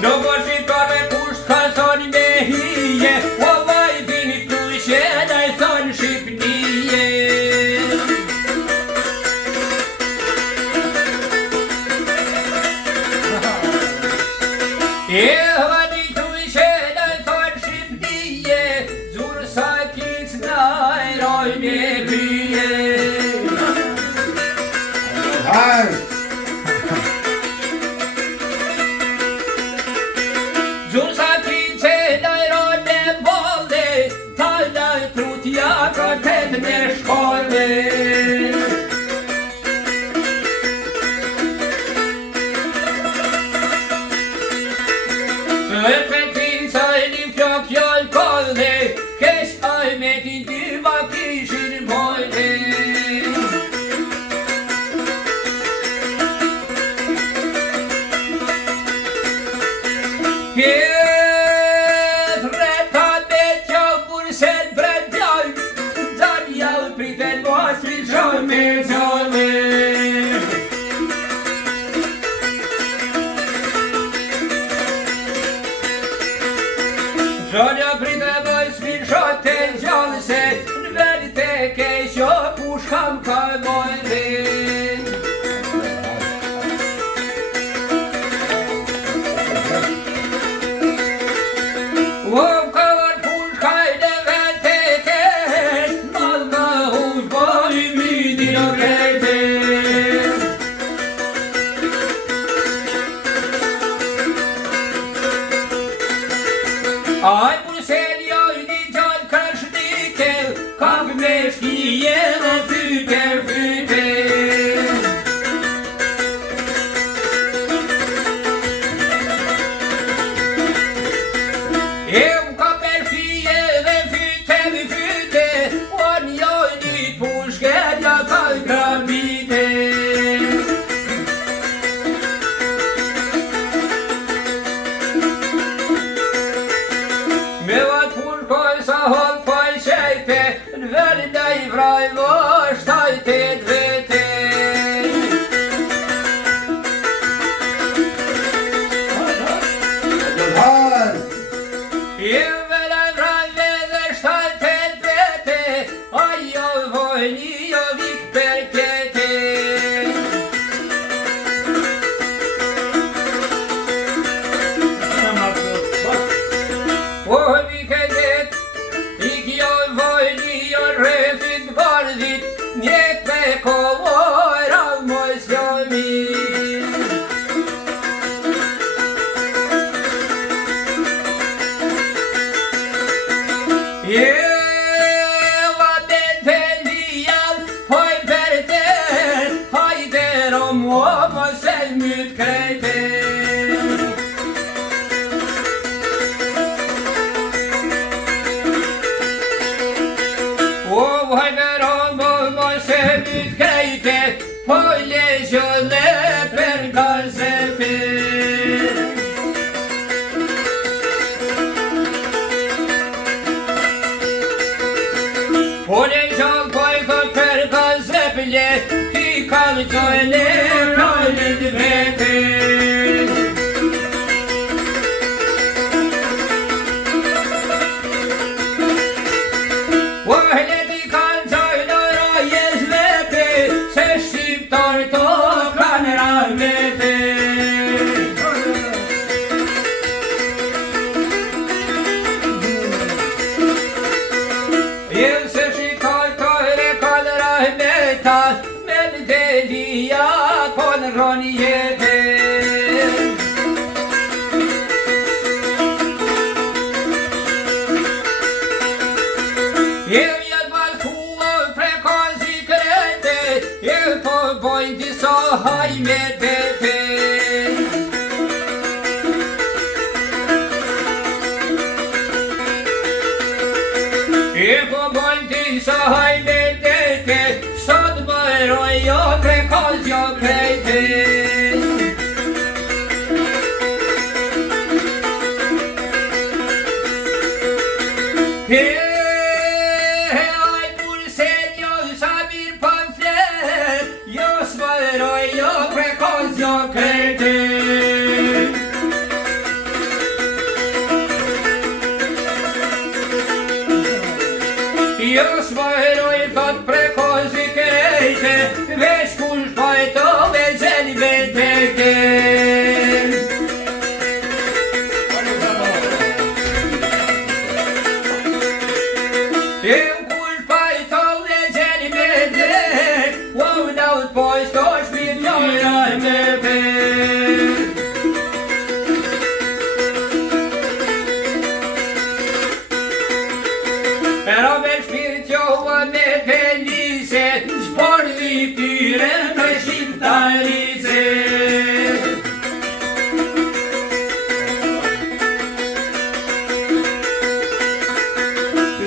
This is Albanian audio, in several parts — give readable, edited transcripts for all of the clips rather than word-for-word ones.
No, but she got a push, cause on the pritet vostri gjome, gjome. Gjolla pritet vostri shote gjallë se në vend e keqo kush kam ka mojnë. Aj Bruxelles joj një gjallë kësh nikel, kam me shkije dhe fyter, fyter. Eum ka per shkije dhe fyter, fyter, on joj një pushkella ka gramite. Me vat pushkoj sa hon poj qejpe, në vërda I vraj vosh tajtet vete. I vëla vraj dhe shtajtet vete, ajo vojni jo vik per kete. Njek me kovoj rall moj s'jomi. Jeva te te lijal, hoj per te, hajde romo mos e myt krejte. Se myt krejte, po legjone per gazepe. Po legjone po I thot per gazepe, ti kalzone kallet vete. Men delia kon ronjete. Jel jet balkua prekozi krete, jel po bojnë disa hajmetete. Jel po bojnë disa hajmetete, sot bëroj jo prekoz jo krejte. Aj Bruxelles jo sa mir pamflet, jo s'bëroj jo prekoz jo krejte. Jo s'bëroj thot prekoz I krejte, veç kush pajto me gjeni veteke. Kush pajto me gjeni veteke, wow naut pojsto shpit njëra me vet. Pero me shpirt jo me penise, zbor liftyre me shqiptarise.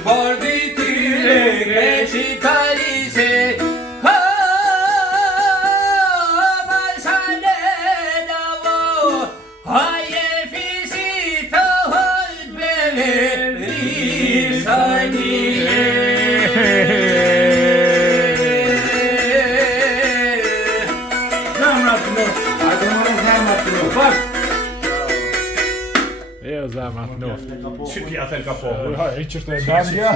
Zbor liftyre me shqiptarise. Sani Jo, zemra, të noftë. Që t'ja thënë ka po? Hiç është e dandja.